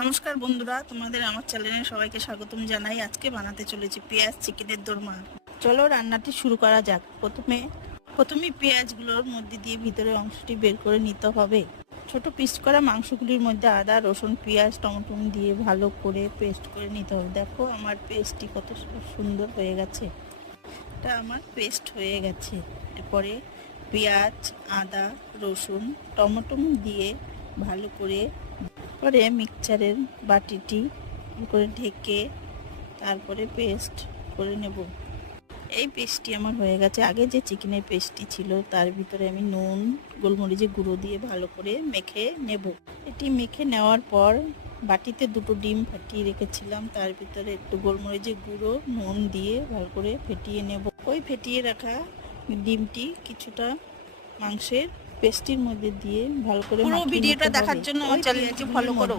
নমস্কার বন্ধুরা, তোমাদের আমার চ্যানেলে সবাইকে স্বাগতম জানাই। আজকে বানাতে চলেছি পেঁয়াজ চিকেনের দোরমা। চলো রান্নাটি শুরু করা যাক। প্রথমে পেঁয়াজগুলোর মধ্যে দিয়ে ভিতরের অংশটি বের করে নিতে হবে। ছোট পিস করা মাংসগুলির মধ্যে আদা, রসুন, পেঁয়াজ, টমেটো দিয়ে ভালো করে পেস্ট করে নিতে হবে। দেখো আমার পেস্টটি কত সুন্দর হয়ে গেছে। এটা আমার পেস্ট হয়ে গেছে। এরপরে পেঁয়াজ, আদা, রসুন, টমেটো দিয়ে ভালো করে মিক্সচারের বাটিটি করে ঢেকে তারপরে পেস্ট করে নেব। এই পেস্টটি আমার হয়ে গেছে। আগে যে চিকেনের পেস্টটি ছিল তার ভিতরে আমি নুন, গোলমরিচের গুঁড়ো দিয়ে ভালো করে মেখে নেব। এটি মেখে নেওয়ার পর বাটিতে দুটো ডিম ফাটিয়ে রেখেছিলাম, তার ভিতরে একটু গোলমরিচের গুঁড়ো, নুন দিয়ে ভালো করে ফেটিয়ে নেব। ওই ফেটিয়ে রাখা ডিমটি কিছুটা মাংসের পেস্টির মধ্যে দিয়ে ভালো করে পুরো ভিডিওটা দেখার জন্য আমার চ্যানেলটি ফলো করো।